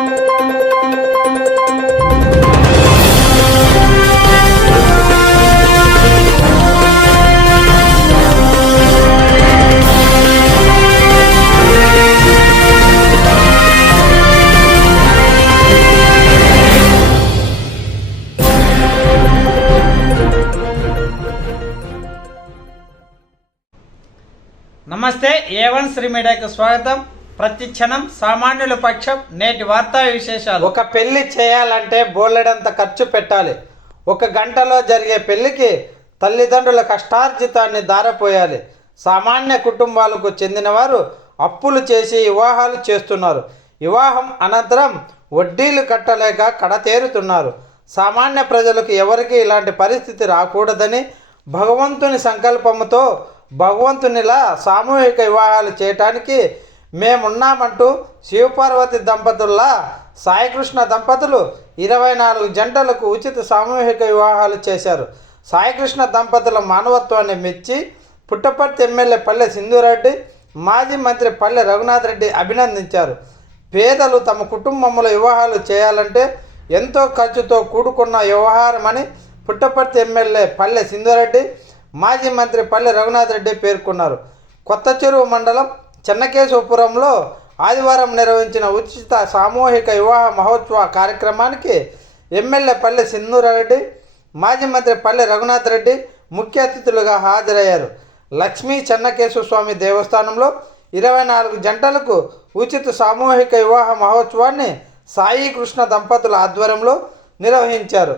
నమస్తే A1 శ్రీ మీడియాకు స్వాగతం. ప్రతి క్షణం సామాన్యుల పక్షం. నేటి వార్తా విశేషాలు. ఒక పెళ్లి చేయాలంటే బోలెడంత ఖర్చు పెట్టాలి. ఒక గంటలో జరిగే పెళ్లికి తల్లిదండ్రుల కష్టార్జితాన్ని దారపోయాలి. సామాన్య కుటుంబాలకు చెందిన వారు అప్పులు చేసి వివాహాలు చేస్తున్నారు. వివాహం అనంతరం వడ్డీలు కట్టలేక కడతేరుతున్నారు. సామాన్య ప్రజలకు ఎవరికి ఇలాంటి పరిస్థితి రాకూడదని భగవంతుని సంకల్పంతో భగవంతునిలా సామూహిక వివాహాలు చేయటానికి మేమున్నామంటూ శివపార్వతి దంపతుల్లా సాయికృష్ణ దంపతులు 24 జంటలకు ఉచిత సామూహిక వివాహాలు చేశారు. సాయికృష్ణ దంపతుల మానవత్వాన్ని మెచ్చి పుట్టపర్తి ఎమ్మెల్యే పల్లె సింధురెడ్డి, మాజీ మంత్రి పల్లె రఘునాథ్ రెడ్డి అభినందించారు. పేదలు తమ కుటుంబంలో వివాహాలు చేయాలంటే ఎంతో ఖర్చుతో కూడుకున్న వ్యవహారమని పుట్టపర్తి ఎమ్మెల్యే పల్లె సింధురెడ్డి, మాజీ మంత్రి పల్లె రఘునాథ్ రెడ్డి పేర్కొన్నారు. కొత్త చెరువు మండలం చెన్నకేశవపురంలో ఆదివారం నిర్వహించిన ఉచిత సామూహిక వివాహ మహోత్సవ కార్యక్రమానికి ఎమ్మెల్యే పల్లె సింధురెడ్డి, మాజీ మంత్రి పల్లె రఘునాథ్ రెడ్డి ముఖ్య అతిథులుగా హాజరయ్యారు. లక్ష్మీ చెన్నకేశవ స్వామి దేవస్థానంలో 24 జంటలకు ఉచిత సామూహిక వివాహ మహోత్సవాన్ని సాయి కృష్ణ దంపతుల ఆధ్వర్యంలో నిర్వహించారు.